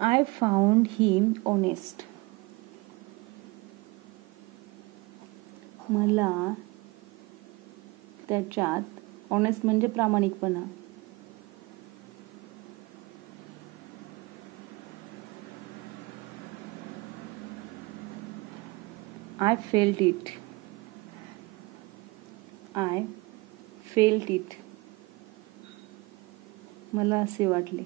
I found him honest. मला त्याच्यात honest म्हणजे प्रामाणिकपणा. I felt it. I felt it. मला असे वाटले.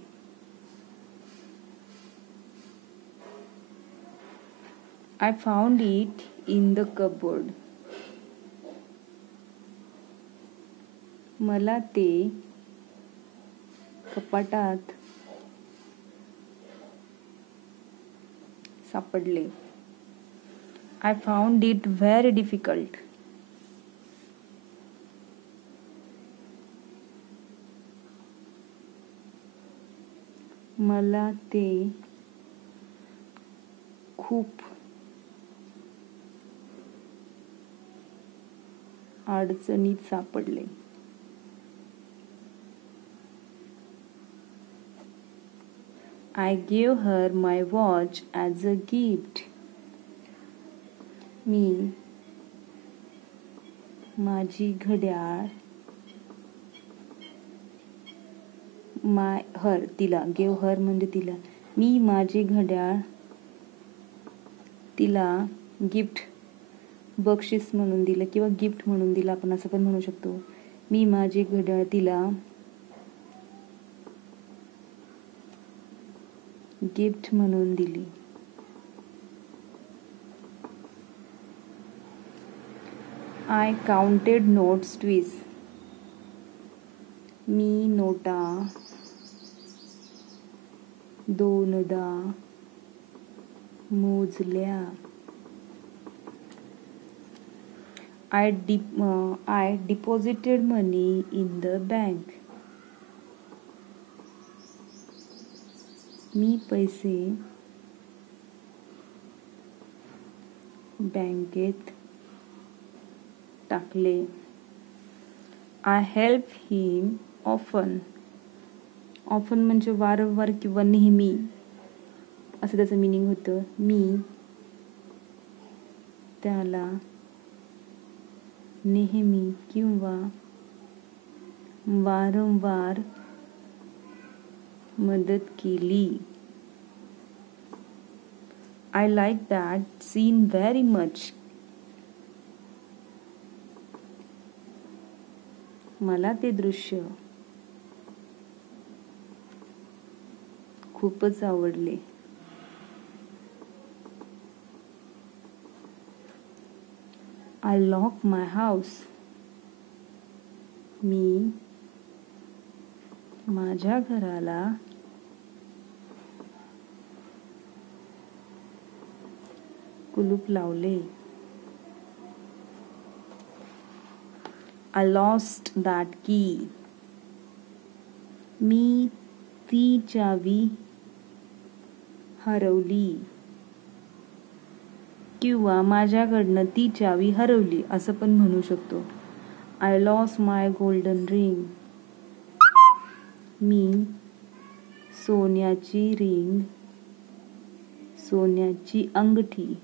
I found it in the cupboard. मला ते कपाटात सापडले. I found it very difficult. मला ते खूप अडचणीत सापडले. I gave her my watch as a gift. मी माझी घड्याळ तिला गिव्ह हर म्हणजे तिला. मी माझी घड्याळ तिला गिफ्ट बक्षीस म्हणून दिलं किंवा गिफ्ट म्हणून दिलं, आपण असं पण म्हणू शकतो. मी माझी घड्याळ तिला गिफ्ट म्हणून दिली. I counted notes twice. मी नोटा दोनदा मोजल्या. I deposited money in the bank. मी पैसे बँकेत टाकले. I help him often. Often म्हणजे वारंवार किंवा नेहमी असं त्याचं मिनिंग होतं. मी त्याला नेहमी किंवा वारंवार मदत केली. I like that scene very much. मला ते दृश्य खूपच आवडले. I lock my house. मी माझ्या घराला कुलूप लावले. I lost that key. मी ती चावी हरवली किंवा माझ्याकडनं ती चावी हरवली असं पण म्हणू शकतो. I lost my golden ring. मी सोन्याची अंगठी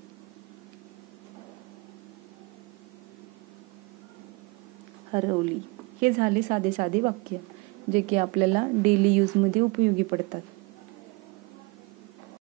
हरवली. हे झाले साधे साधे वाक्य जे की आपल्याला डेली यूजमध्ये उपयोगी पडतात.